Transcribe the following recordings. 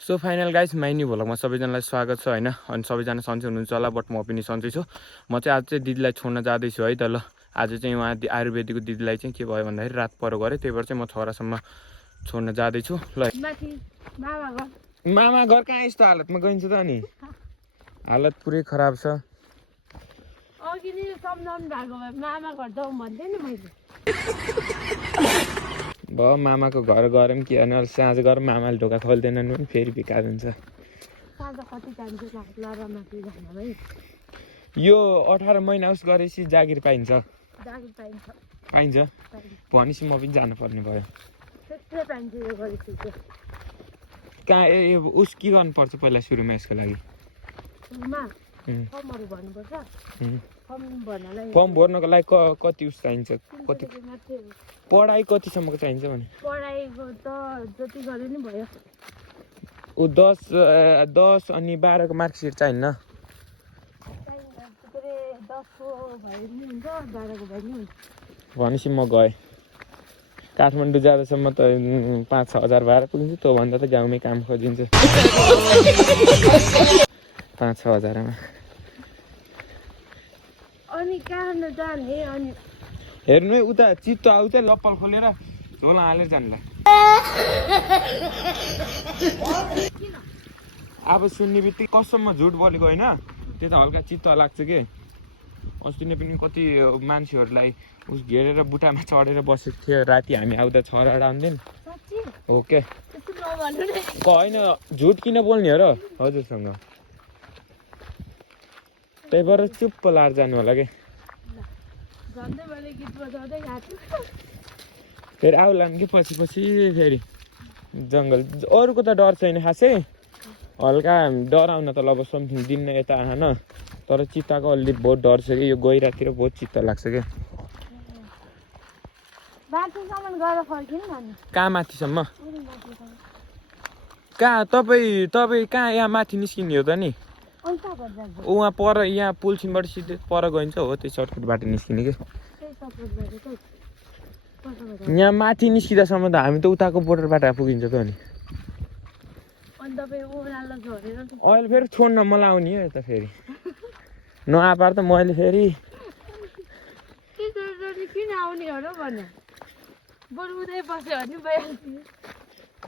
so final guys माइनी भ्लगमा सबैजनालाई स्वागत छ हैन अनि सबैजना सन्चै हुनुहुन्छ होला बट म पनि सन्चै छु म चाहिँ आज चाहिँ दिदीलाई छोड्न जाँदैछु है त ल आज चाहिँ उहाँ आयुर्वेदिकको दिदीलाई चाहिँ के भयो भन्दाखेरि रात पर गरे त्यही भएर चाहिँ म छोरासम्म छोड्न जाँदैछु ल मामा घर कहाँ यस्तो हालतमा गइन्छ त अनि हालत पुरै खराब छ अघि नि सम्झाउनु भएको भए मामा घर जाउँ भन्थे नि मैले भयो मामाको घर गरौँ कि अनि साँझ गरौँ मामाले ढोका खोल्दैनन् पनि फेरि बेकार हुन्छ यो 18 महिना उस गरेपछि जागिर पाइन्छ पाइन्छ भनेपछि म पनि जानुपर्ने भयो कहाँ उस के गर्नुपर्छ पहिला सुरुमा यसको लागि फर्म भर्नको लागि कति उस चाहिन्छ कति पढाइ कतिसम्मको चाहिन्छ भने पढाइको त जति गरे नि भयो ऊ 10 अनि 12 को मार्कसिट चाहिन्न भनेपछि म गएँ काठमाडौँ जाँदासम्म त 5-6 हजार भाडा पुगिन्छ त्यो भन्दा त गाउँमै काम खोजिन्छ 5-6 हजारमा अनि कहाँ जाने अनि हेर्नु है उता चित्तो आउँछ लप्पल खोलेर झोला हालेर जानुलाई अब सुन्ने बित्तिकै कसममा झुट बोलेको होइन त्यो त हल्का चित्त लाग्छ के अस्ति नै पनि कति मान्छेहरूलाई उस घेरेर बुट्टामा चढेर बसेको थियो राति हामी आउँदा छरहरा आउँदैन हो के होइन झुट किन बोल्ने हो र हजुरसँग त्यही भएर चुप्प लाएर जानु होला के फेरि आउला कि पछि फेरि जङ्गल अरूको त डर छैन खासै हल्का डराउन त अब समथिङ दिन यता आएन तर चित्ताको अलि बहुत डर छ कि यो गहिरातिर बहुत चित्त लाग्छ क्या कहाँ माथिसम्म कहाँ तपाईँ कहाँ यहाँ माथि निस्किने हो त नि उहाँ पर यहाँ पुलसिमबाट सिधै पर गइन्छ हो त्यो सर्टकट निस्किने कि यहाँ माथि निस्किँदासम्म त हामी त उताको बोर्डरबाट पुगिन्छ त नि अहिले फेरि छोड्न मलाई आउने हो यता फेरि नआपार त मैले फेरि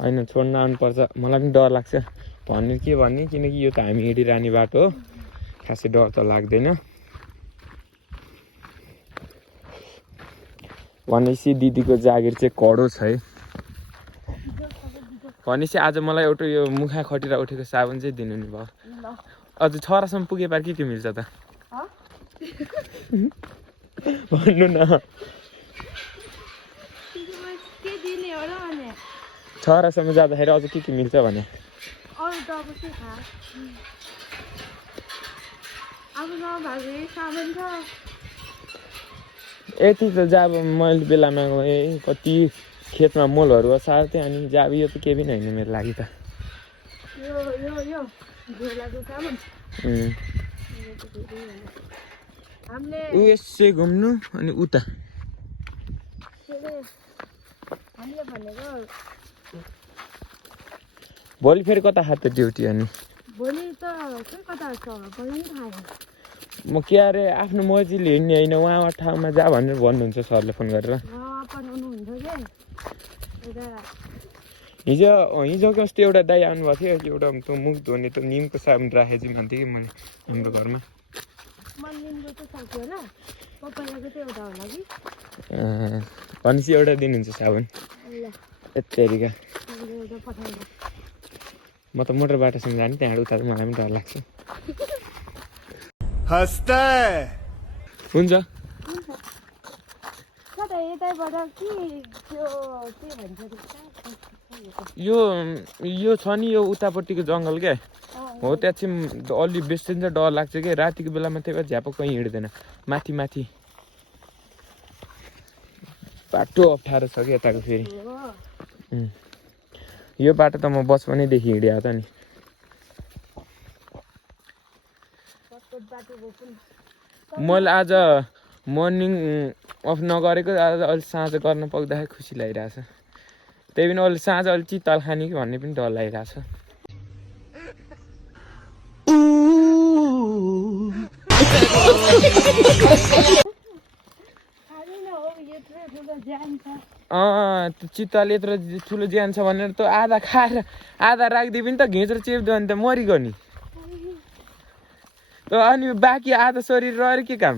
होइन छोड्न आउनुपर्छ मलाई पनि डर लाग्छ भन्ने के भन्ने किनकि यो त हामी हिँडिरहने बाटो हो खासै डर त लाग्दैन भनेपछि दिदीको जागिर चाहिँ कडो छ है भनेपछि आज मलाई एउटा यो मुखा खटिरा उठेको साबुन चाहिँ दिनु नि भयो अझ छोरासम्म पुगे पार के मिल्छ त भन्नु न छोरासम्म जाँदाखेरि अझ के मिल्छ भने यति त जब मैले बेलामा गएँ कति खेतमा मोलहरू सार्थेँ अनि जब यो त केही पनि होइन मेरो लागि त ऊ यसै घुम्नु अनि उता भोलि फेरि कता खात ड्युटी अनि म के अरे आफ्नो मर्जीले हिँड्ने होइन उहाँ ठाउँमा जा भनेर भन्नुहुन्छ सरले फोन गरेर हिजोको अस्ति एउटा दाइ आउनुभएको थियो एउटा त्यो मुख धोने त्यो निमको साबुन राखेको चाहिँ भन्थेँ कि मैले हाम्रो घरमा भनेपछि एउटा दिनुहुन्छ साबुन यत्तिका म त मोटर बाटोसँग जाने त्यहाँबाट उता मलाई पनि डर लाग्छ हुन्छ यो छ नि यो उतापट्टिको जङ्गल क्या हो त्यहाँ चाहिँ अलि बेसी चाहिँ डर लाग्छ क्या रातिको बेलामा त्यही भएर झ्याप कहीँ हिँड्दैन माथि बाटो अप्ठ्यारो छ क्या यताको फेरि यो बाटो त म बचपनैदेखि हिँडेको त नि मैले आज मर्निङ अफ नगरेको आज अलि साँझ गर्न पाउँदाखेरि खुसी लागिरहेछ त्यही पनि अहिले साँझ अलि चित्तल खाने कि भन्ने पनि डर लागिरहेछ चित्तल यत्रो ठुलो ज्यान छ भनेर त आधा खाएर आधा राखिदिए पनि त घिचेर चेप्दियो भने त मरिगयो नि अनि बाँकी आधा शरीर रहेर के काम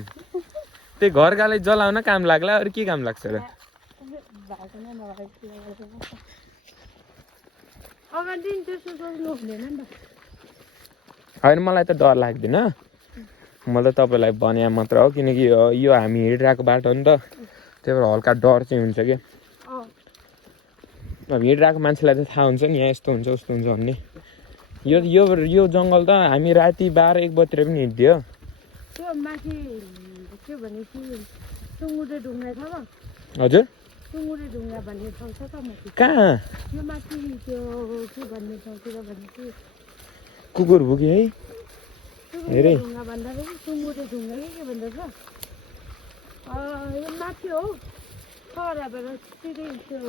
त्यही घरकालाई जलाउन काम लाग्ला अरू के काम लाग्छ र होइन मलाई त डर लाग्दैन म त तपाईँलाई भने मात्र हो किनकि यो हामी हिँडिरहेको बाटो हो नि त त्यही भएर हल्का डर चाहिँ हुन्छ क्या अब हिँडिरहेको मान्छेलाई त थाहा हुन्छ नि यहाँ यस्तो हुन्छ उस्तो हुन्छ भन्ने यो जङ्गल त हामी राति 12-1 बजीतिर पनि हिँड्दियो त्यो माथि के भने कि सुँगुरे ढुङ्गा छ ल हजुर सुँगुरे ढुङ्गा भन्ने ठाउँ छ त माथि कहाँ यो माथि त्यो के भन्ने ठाउँतिर भने कि कुकुर भुक्यो है सुँगुरे ढुङ्गा भन्दाखेरि सुँगुरे ढुङ्गा के भन्दछ यो माथि हो छराबाट सिधै त्यो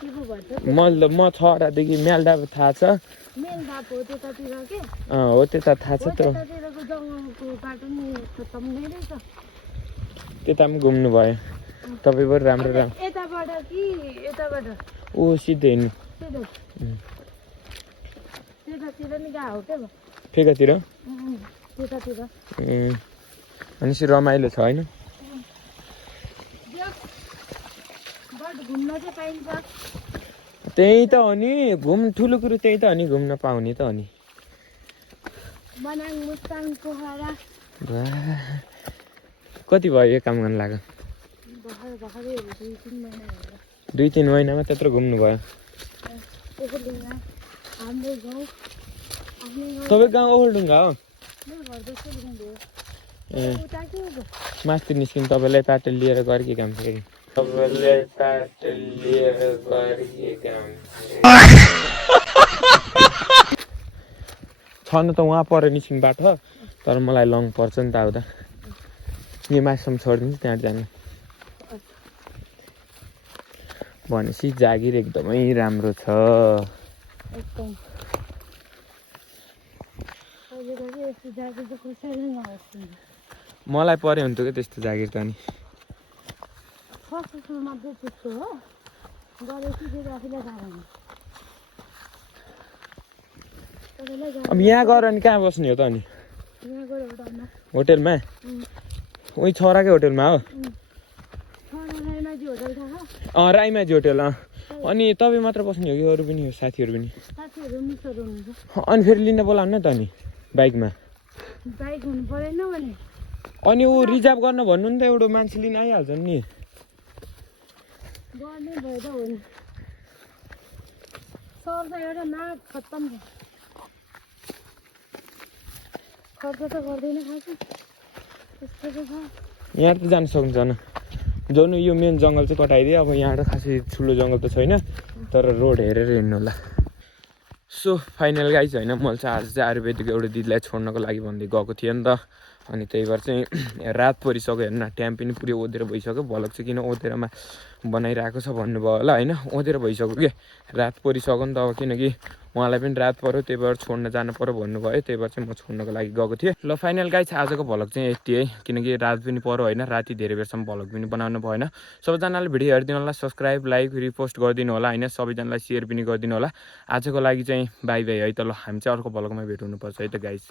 के पो भन्छ म छरादेखि मेलडाप थाहा छ मेलडाप हो त्यतातिर के हो त्यता थाहा छ त त्यतातिरको जङ्गलको बाटो नि खतम नै रहेछ त्यता पनि घुम्नु भयो तपाईँ पनि राम्रो यताबाट कि यताबाट ऊ सिधै हिँड्नु त्यतातिर नि गएको हो क्या फेकातिर त्यतातिर भनेपछि रमाइलो छ होइन घुम्न चाहिँ पाइन्छ त्यही त हो नि ठुलो कुरो त्यही त हो नि घुम्न पाउने त हो नि मनाङ मुस्ताङ पोखरा कति भयो यो काम गर्न लाग्यो भर्खरै 2-3 महिनामा त्यत्रो घुम्नु भयो हाम्रो गाउँ तपाईँ गाउँ ओखलढुङ्गा हो ए माथि निस्किनु तपाईँलाई प्याटल लिएर गएर के काम छ तपाईँलाई प्याटल लिएर गएर के काम छन त उहाँ पर निस्किनु बाटो तर मलाई लङ पर्छ नि त आउँदा यो मासुसम्म छोडिदिन्छ त्यहाँ जानु भनेपछि जागिर एकदमै राम्रो छ मलाई पऱ्यो हुन्थ्यो क्या त्यस्तो जागिर त नि अब यहाँ गएर अनि कहाँ बस्ने हो त अनि होटेलमा उही छोराकै होटेलमा हो राईमाझी होटेल अनि तपाईँ मात्र बस्ने हो कि अरू पनि हो साथीहरू पनि अनि फेरि लिन बोलाउनु न त अनि बाइकमा अनि ऊ रिजर्भ गर्न भन्नु नि त एउटा मान्छे लिन आइहाल्छ नि यहाँ त जान सक्नुहुन्छ जनु यो मेन जङ्गल चाहिँ कटाइदियो अब यहाँ खासै ठुलो जङ्गल त छैन तर रोड हेरेर हिँड्नु होला सो फाइनल गाइज होइन मैले चाहिँ आज चाहिँ आयुर्वेदिक एउटा दिदीलाई छोड्नको लागि भन्दै गएको थिएँ नि त अनि त्यही भएर चाहिँ रात परिसक्यो हेर्नु न टाइम पनि पुरै ओधेर भइसक्यो भलक चाहिँ किन ओधेरमा बनाइरहेको छ भन्नुभयो होला होइन ओधेर भइसक्यो कि रात परिसक्यो नि त अब किनकि उहाँलाई पनि रात पऱ्यो त्यही भएर छोड्न जानु पऱ्यो भन्नुभयो त्यही भएर चाहिँ म छोड्नको लागि गएको थिएँ ल फाइनल गाइज आजको भलक चाहिँ यति है किनकि रात पनि पऱ्यो होइन राति धेरै बेरसम्म भलक पनि बनाउनु भएन सबैजनाले भिडियो हेरिदिनु होला सब्सक्राइब लाइक रिपोस्ट गरिदिनु होला होइन सबैजनालाई सेयर पनि गरिदिनु होला आजको लागि चाहिँ बाई बाई है त ल हामी चाहिँ अर्को भलकमा भेट हुनुपर्छ है त गाइज